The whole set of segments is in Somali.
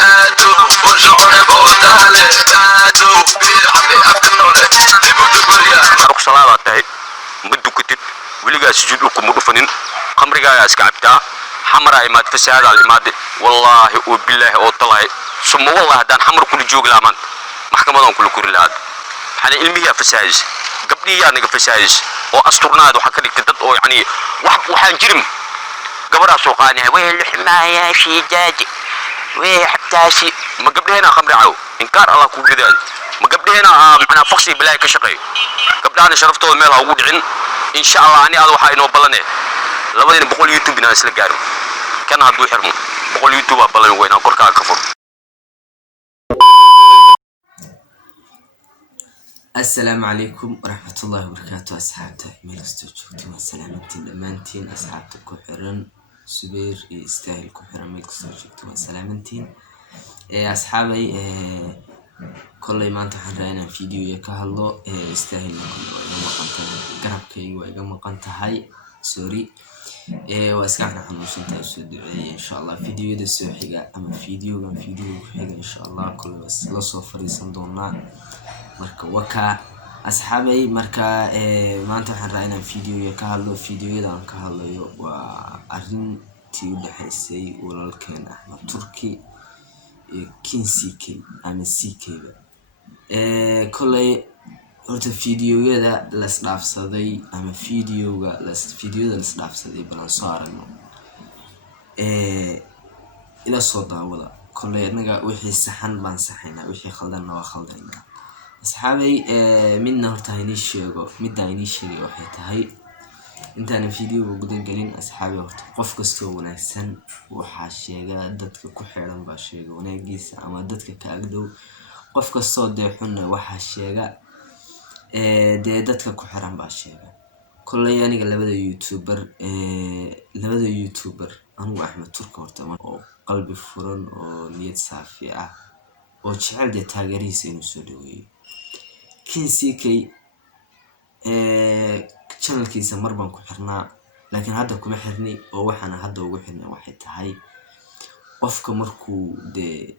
كادو وشعر بوتالي كادو بيعبي أكنولي لبود بريا أروك صلاة تاي مدو كتب ولقى سجود لكم مدفنين خمر جاي أسكعبتا حمراء إماد فساد على الإماد والله وبالله وطلعي ثم والله دان حمر كل جوج لامان محكمة كل كل هذا يعني علمية فسايس قبلي يعني فسايس وأسطورنا هذا حكى لك تدط يعني وحن جرم قبل سوقاني وين الحماية شداد وين حتى شيء ما قبل هنا خمر عو إنكار الله كل ذلك ما قبل هنا أنا فصي بلاي كشقي قبل أنا شرفته الميل أقول عن إن شاء الله أنا هذا وحي نوبلني لما بقول يوتيوب ناس لقارو كان هذا يحرمه بقول يوتيوب أبلن وين أقول كافر. السلام عليكم ورحمة الله وبركاته أصحابته ميلستو جوجتما سلامتين دمانتين أصحابته كحرن سبير يستاهل كحرن ميلستو جوجتما سلامتين أصحابي كل ما أنت حرينا فيديو يكهلو يستاهل كل وإذا ما قنت قربكي وإذا ما قنت هاي سوري واسكعنا حنوشن تأسود إن شاء الله فيديو يد السوحية أما فيديو حاجة إن شاء الله كل بس لا صفر صندوقنا marka waka asxaabay marka maanta waxaan raacnaa video ka hadlo videoyada ka hadlayo waa arintii u dhaxaysay walaalkeen Axmed Turki iyo KCK ama CK kulay horta videoyada la isdhaafsaday ama videoyada la isdhaafsaday balan soo aragno ila soo daawada kulay anaga wixii saxan baan saxaynaa wixii khaldanna waa khaldanaa أصحابي منا هرتايني شيء مدايني شيء واحد هاي أنت أنا فيديو وجودن قلين أصحابي هرت قف كستو ونحسن وحاشية دتك كحيران باشية ونجيس أما دتك كأجدو قف كستو ده حنا وحاشية دتك كحيران باشية كل يعني قال لبدا يوتيوبر أنا أحمد ترك هرتمان قلبي فرن ونيت صافية وشعل ده تاجريس إنه سودوي KCK channel kiisa marban ku xirnaa laakiin hadda kuma xirni oo waxana hadda ugu xirnaa waxay tahay qofka markuu de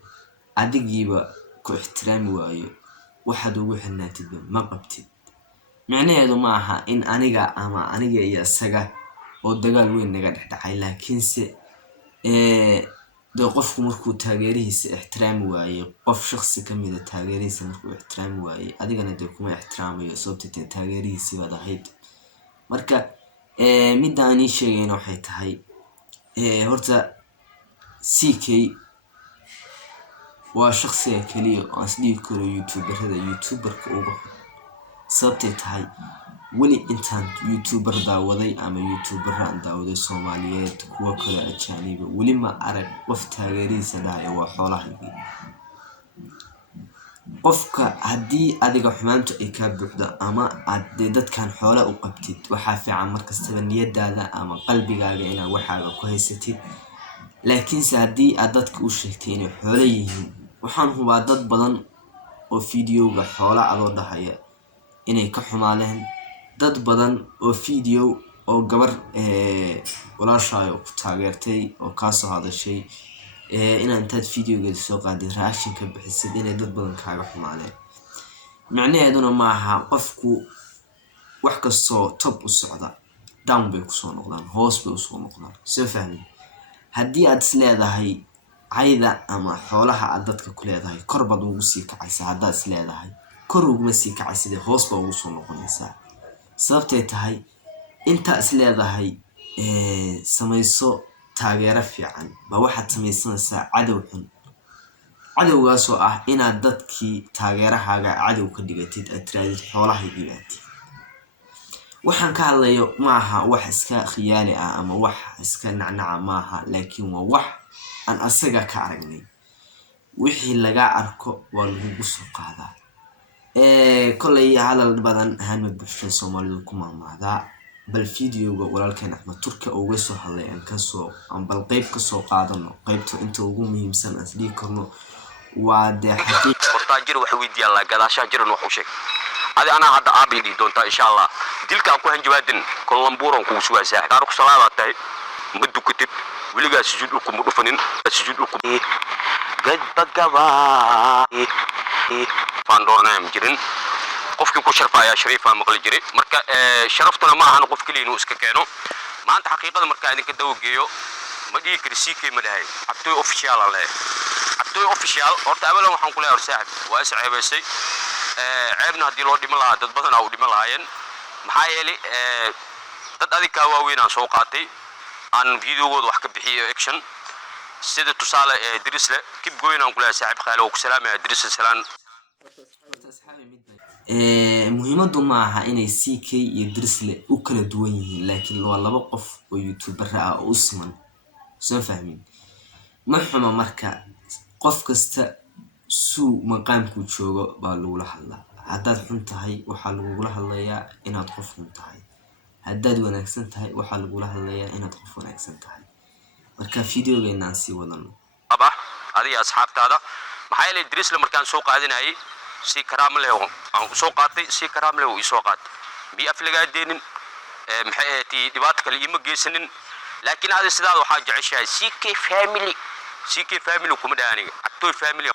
adigiiba ku ixtiraami waayo waxaad ugu xirnaatid ma qabtid macnaheedu ma aha in aniga iyo isaga oo dagaal weyn naga dhaxay laakiinse ده قف مركو تاجريس احترام واي قف شخص كمية تاجريس مركو احترام واي أديك أنا دكتور احترامي صوت تاجريس هذا هيد مركا مداني شيء نوحيت هاي هرتا CK وشخصية كلية أصلي كل يوتيوبر هذا يوتيوبر كأوبر صوت هاي ولي إنتان يوتيوبر داودي أما يوتيوبر عن داودي صوماليات كوكل أجانب ولي ما أعرف قف تاجريس داعي وحوله قفك هدي أديك حمامته إكاب بحدا أما عددت كان حوله وقبتيت وحافي عمر كستبنيات هذا أما قلبي قاعدين وحاجة كويستي لكن سهدي عددك وشكتين حوليهم وحن هو عدد بدن وفيديو بحوله على ضحية إني كحمالهم dad badan oo video oo gabar walaashay oo taageertay oo ka soo hadashay inta video-ga soo qaaday reaction ka bixisay inay dad badan kaaga xumaadeen macnaheeduna ma aha qofku wax kasto top u socda down bay ku soo noqdaan hoos bay u soo noqdaan soo fahmi hadii aad isleedahay ayda ama xoolaha aad dadka ku leedahay kor baad ugu sii kacaysaa hadaad isleedahay kor ugu sii kacaysaa hoos baad ugu soo noqonaysaa sababtay tahay inta isleedahay samayso taageero fiican ba waxaad samaysanaysaa cadow xun cadowgaas oo ah inaad dadkii taageerahaaga cadow ka dhigatid aad tiraadid xoolaha dibaatid waxaan ka hadlayo ma aha wax iska khiyaali ah ama wax iska nacnaca ma aha laakiin waa wax aan asaga ka aragnay wixii laga arko waa lagu soo qaadaa كل هذا البدن هم بفشل سومالي كمان ماذا بالفيديو ولكن أحمد ترك أو وسه هذا إن كسو عم بالقيب كسو قادنا قيبته أنت وقومي مسنا أسلي كرنو وده حقيقة تاجر وحويد يلا كذا شاجر وحوشك هذا أنا هذا أبي دي دونتا إن شاء الله ديلك أكو هنجوادن كل لمبورن كوسوا ساعة كارك صلاة تاي بدو كتب ولقى سجود لكم مدفنين سجود لكم gadbagabaay فاندورنا مجرين qofkii ku sharfaya shariifa maqli jiray marka sharaftuna ma ahan qof kaliya inuu iska keeno maanta xaqiiqada marka idinka dawgeeyo ma dhigi kari CK ma dhahay abtoy official ale abtoy official horta abalan waxaan ku leeyahay saaxib waa is ceebaysay ceebna hadii loo dhimo lahaa dad badan oo dhimo lahaayeen maxaa yeelay dad adika waaweyn aan soo qaatay aan videogooda wax ka bixiyo action sida tusaale Drisle kib goyn aan ku leeyahay saaxib qaalo oo ku salaamay Drisle salaan muhiimadu ma aha inay CK iyo Drisle u kala duwan yihiin laakiin waa laba qof oo YouTuber ah oo siman soo fahmin ma xuma marka qof kasta suu maqaamku joogo baa lagu hadlaa hadaad xun tahay waxa lagu hadlayaa inaad qof xun tahay hadaad wanaagsan tahay waxa lagu hadlayaa inaad qof wanaagsan tahay marka videogeena aan sii wadano aba adiga asxaabtaada maxaa yeelay Drisle markaan soo qaadinayay si karaam leh aan soo qaatay si karaam leh oo soo qaatay bi aflaga deenin maxay tii dibadda kale ima geesanin laakiin hada sidaad waxa jeceshahay CK family kuma dhaaniga Abtoy family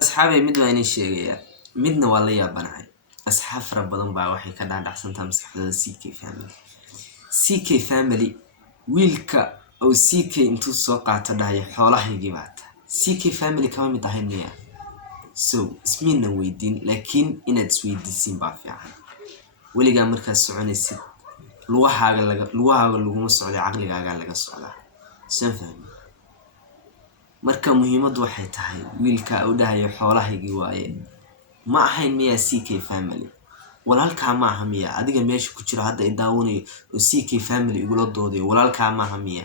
asxaabay mid waa inay sheegaya midna waa la yaabanahay asxaab fara badan baa waxay ka dhaadhacsantaa maskaxdooda CK family wiilka oo CK intuu soo qaato dhahay xoolahaygii baata CK family kama mid ahayn miya so ismiina weydiin laakiin inaad isweydiisin baa fiican weligaa markaad soconaysid lugahaaga laguma socdo caqligaaga laga socdaa soo fahmi marka muhiimadu waxay tahay wiilka uu dhahayo xoolahaygii waaye ma ahayn miya CK family walaalka ma aha miya adiga meesha ku jira hadda idaawanayo oo CK family igula doodayo walaalka ma aha miya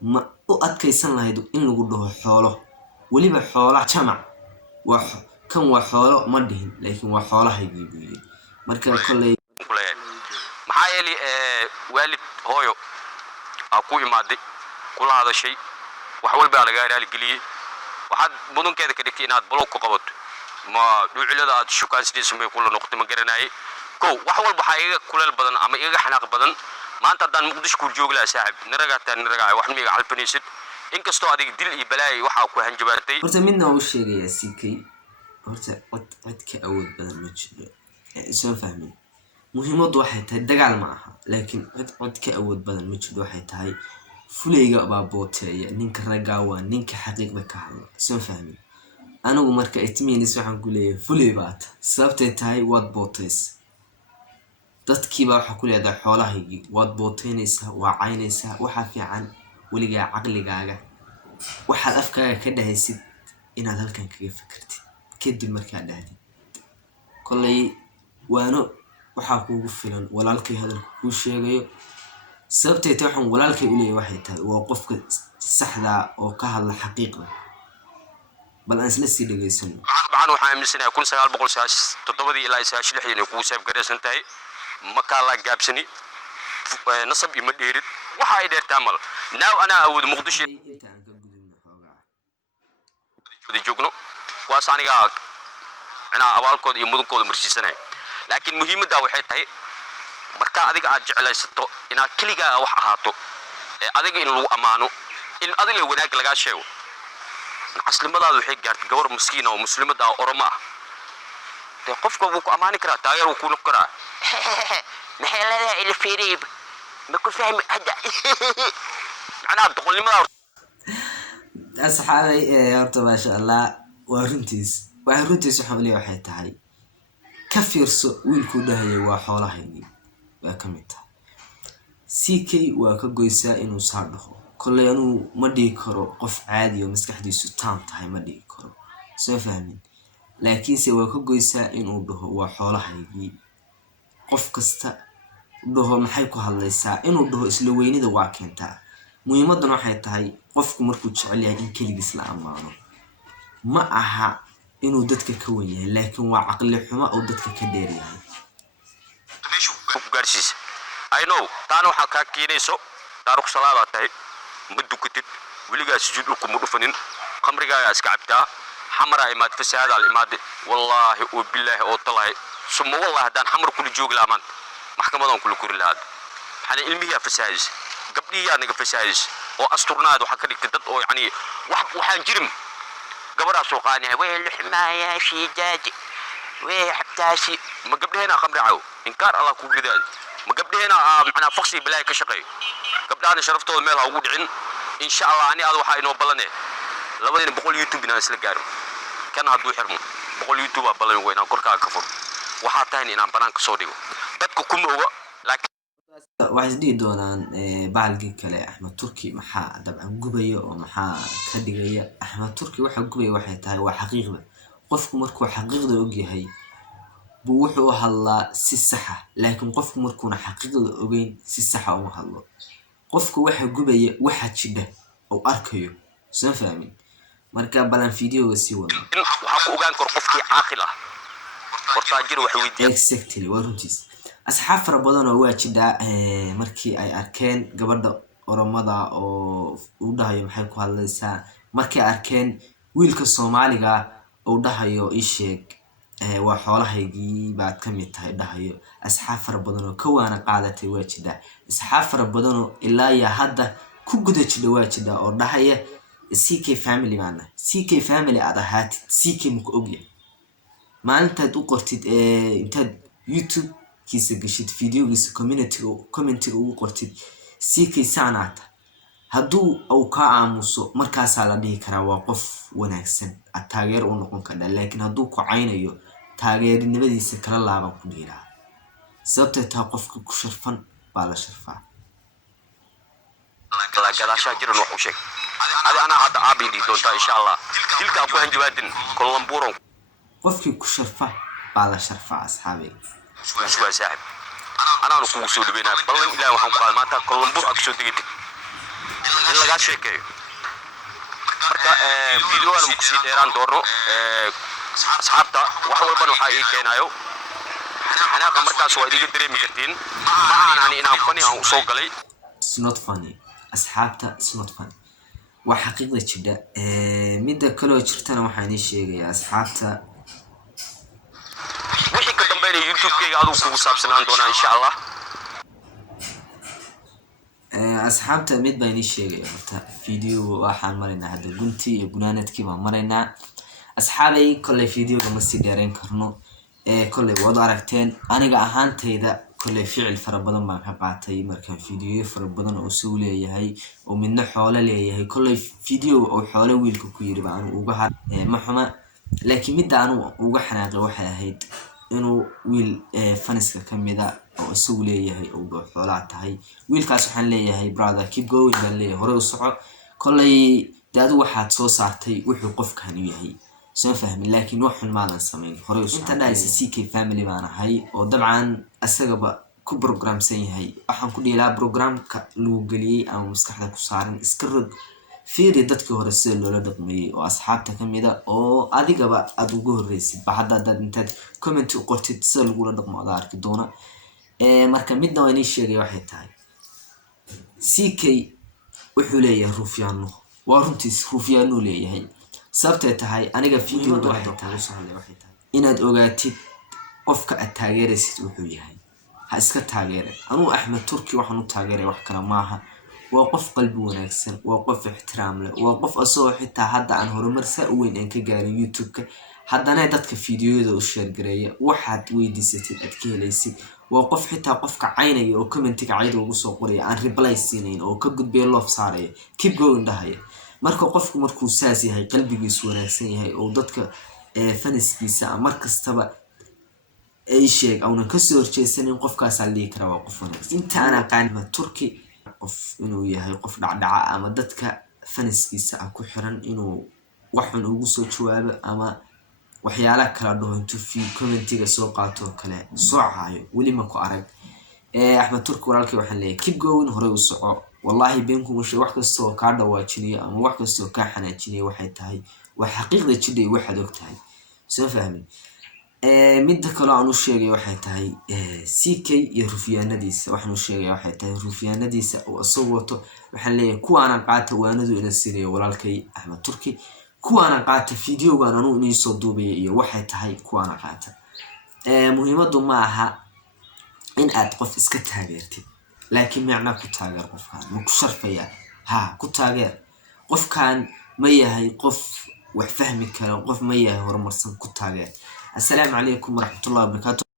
ma u adkaysan lahayd in lagu dhaho xoolo waliba xoola jamac kan waa xoolo ma dhihin laakiin waa xoolahaygii buuyi marka kulay maxaa yeelay waalid hooyo aku imaaday kula hadashay wax walba laga raali galiyay waxaad mudankeeda ka dhigtay inaad block ku qabato ma dhuucilada aad shukaan sidii samay kula noqotay ma garanayay ko wax walba waxa iga kuleel badan ama iga xanaaq badan maanta hadaan Muqdisho ku joog lahaa saaxib niraga wax miiga calfanaysid inkastoo adiga dil iyo balaayi waxa ku hanjabaatay horta midna uu sheegaya CK horta cid ka awood badan ma jiro soo fahmin muhiimadu waxay tahay dagaal ma aha laakiin cid ka awood badan ma jiro waxay tahay fulayga baa booteeya ninka raga waa ninka xaqiiqda ka hadla soo fahmin anigu marka itmiinis waxaan ku leeyahay fulay baata sababtay tahay waad booteys dadkii baa waxa ku leedahay xoolahaygii waad booteynaysaa waa caynaysaa waxa fiican weligaa caqligaaga waxaad afkaaga ka dhahaysid inaad halkan kaga fikirtid kadib markaa dhahdid kolay waano waxa kuugu filan walaalkay hadalku ku sheegayo sababtay tahay waxaan walaalkay u leeyahay waxay tahay waa qofka saxda oo ka hadla xaqiiqda bal aan isla sii dhageysano waxaan aaminsanaa 1997 ilaa 96 inay ku saab gareysan tahay maka la gaabsani nasab ima dheerid waxa ay dheertaa mal naaw ana awood Muqdisho joogno waa saaniga ana abaalkooda iyo mudankooda marsiisanay laakiin muhiimada waxay tahay marka adiga aad jeclaysato inaad kaliga wax ahaato adiga in lagu amaano in adiga wanaag laga sheego aslimadaadu waxay gaartay gawar miskiin oo muslimada oroma ah qofka uu ku amaani karaa taageer uu ku noqon karaa maxay leedahay il fiirib ma ku fahmi hada ana doqolnimada asxaabay horta ma sha Allah waa runtiis waxaan leeyahay waxay tahay ka fiirso wiilku dhahay waa xoolahaygii waa kamid tahay CK waa ka goysaa inuu saadho kulay anuu ma dhigi karo qof caadi oo maskaxdiisu taam tahay ma dhigi karo soo fahmin laakiin se waa ka goysaa inuu dhaho waa xoolahaygii qof kasta dhaho maxay ku hadlaysaa inuu dhaho isla weynida waa keentaa muhiimadan waxay tahay qofku markuu jecel yahay in kaligiis la amaano ma aha inuu dadka ka wan yahay laakiin waa caqli xumo oo dadka ka dheer yahay garsiis I know taan waxa ka keenayso taariikh salaada tahay ma dukatid wiligaa sujuud ku mudufanin khamriga iska cabtaa xamara imaad fasaad al imaad wallahi oo billahi oo talahay suma wallahi hadaan xamar kula joog laaman maxkamadan kula kuri lahaad xana ilmihiya fasaadis gabdhiya naga fasaadis oo asturnaad waxa ka dhigtay dad oo yani waxaan jirin gabadha soo qaanay way lixmaaya shiidaaji way xabtaasi ma gabdheena khamri caaw inkaar Allah ku ridaay ma gabdheena macna faqsi bilaay ka shaqeey gabdhaana sharaftooda meel ha ugu dhicin insha Allah ani aad waxa inoo ballanay labadina boqol YouTube inaan isla gaaro kan hadduu xirmo boqol YouTube baa ballan weynaa korkaa ka fur waxaa tahay inaan banaanka soo dhigo dadku kuma oga laakiin waxay isdhihi doonaan bahalkii kale Axmed Turki maxaa dabcan gubayo oo maxaa ka dhigaya Axmed Turki waxa gubaya waxay tahay waa xaqiiqda qofku markuu xaqiiqda og yahay buu wuxuu hadlaa si sax ah laakiin qofku markuuna xaqiiqda ogeyn si sax ah uma hadlo qofku waxa gubaya waxa jidha oo arkayo soo fahmin marka balan video si wada waxa ku ogaan karo qofkii caaqil ah hortaajir wax weydiin exactly waa runtiis asxaab fara badan oo waa jidha markii ay arkeen gabadha oromada oo uu dhahayo maxay ku hadlaysaa markii arkeen wiilka Soomaaliga oo dhahayo ii sheeg waa xoolahaygii baad ka mid tahay dhahayo asxaab fara badan oo ka waana qaadatay waa jidha asxaab fara badan oo ilaa ya hadda ku guda jidha waa jidha oo dhahaya CK family maana CK family aad ahaatid CK muku ogyahay maalintaad u qortid intaad YouTube kiisa gashid videogiisa community ugu qortid CK saanaata hadduu uu ka aamuso markaasaa la dhihi karaa waa qof wanaagsan aad taageer u noqon kara laakiin hadduu ku caynayo taageerinimadiisa kala laaban ku dhiiraa sababtoo taa qofka ku sharfan baa la sharfaa la gadaashaa jiran wax u sheeg hadi ana hadda aabi dhii doontaa insha Allah dilka ku hanjabaadin kolomburon qofkii ku sharfa baa la sharfaa asxaabay waa saaxib أنا نقول سود بينا بلن إلى وحنا قال ما تا كولومبور أكسو دقيقة إلا قاعد شيء كي مركا فيديو أنا مقصد إيران دورو أصحابتا وحول بنو حقيقي كينايو أنا كمركا سوادي قدري مكتين ما أنا يعني أنا فني أو صوق لي it's not funny أصحابتا it's not funny وحقيقة جدا مدة كلو جرتنا وحاني شيء يا أصحابتا وحي كدام بين يوتيوب كي قالوا كوب سابسنان دونا إن شاء الله أصحابتا مد بين شيء يا فيديو واحد مرينا هذا قنتي يقولانت كيما مرينا أصحابي كل فيديو كمسي دارين كرنو كل وضع ركتين أنا جاهان تيدا كل فعل فربنا ما كبعتي مركب فيديو فربنا أصولي هي ومن حوله لي هي كل فيديو أو حوله ويلكو كيري بعن وجهه محمد لكن مدة أنا وجهنا جوحة هيد إنه ويل فنسك كم ذا أو أصولي هي أو حولات هي ويل كاسحن لي هي brother keep going بالله هو الصعب كل دادو واحد صوصاتي وحقف كانوا هي سو فهم لكن وحن ما نسمين خريص انت نايس سي كي فاميلي معنا هاي وطبعا اسغبا كو بروجرام سين هاي waxaan ku dhilaa programka lagu galiyay ama maskaxda ku saaran iska rog fiiri dadkii hore si loola dhaqmay oo asxaabta kamida oo adigaba aad ugu horeysid baxda dad inta comment u qortid si lagu la dhaqmo aad arki doona marka midna waan sheegay waxay tahay CK wuxuu leeyahay ruufyaano waa runtii ruufyaano leeyahay sababtay tahay aniga video waxay tahay inaad ogaatid qofka aad taageeraysid wuxuu yahay ha iska taageere anu Axmed Turki waxaan u taageeray wax kale maaha waa qof qalbi wanaagsan waa qof ixtiraam leh waa qof asoo xitaa hadda aan horumar saa u weyn ka gaarin YouTube-ka haddana dadka fiidiyoda u share gareeya waxaad weydiisatid aad ka helaysid waa qof xitaa qofka caynaya oo comment-ga cayda ugu soo qoraya aan reply siinayn oo ka gudbay love saaraya keep going dhahaya marka qofku markuu saas yahay qalbigiisu wanaagsan yahay oo dadka faniskiisa markastaba ay sheeg awna ka soo horjeesanin qofkaas aan leeyahay waa qof wanaagsan inta ana qaanima Turki qof inuu yahay qof dhacdhaca ama dadka faniskiisa ku xiran inuu waxan ugu soo jawaabo ama waxyaala kala dhaho fi comment-ga soo qaato kale soo caayo wali ma ku arag Axmed Turki walaalkay waxaan leeyahay keep going hore u soco والله بينكم وش واحد كستو كاردا واجنيه أما واحد كستو كحنا جنيه واحد تاعي وحقيقة جدي واحد وقتها سو فهمي مدة كلا عنو شيء واحد تاعي CK يرفيا نديس واحد شيء واحد تاعي يرفيا نديس وصوته وحليه كو أنا قعدت واندو إلى السينما ولالكي أحمد تركي كو أنا قعدت فيديو وأنا نو إني صدو بي واحد تاعي كو أنا قعدت مهمة معها إن أتقف إسكت هاجرتي لكن معناه كتاجر قفان مكشر فيا ها كتاجر قف كان ما يهي قف وفهمي كلام قف ما يهي هرمرسن كتاجر. السلام عليكم ورحمة الله وبركاته.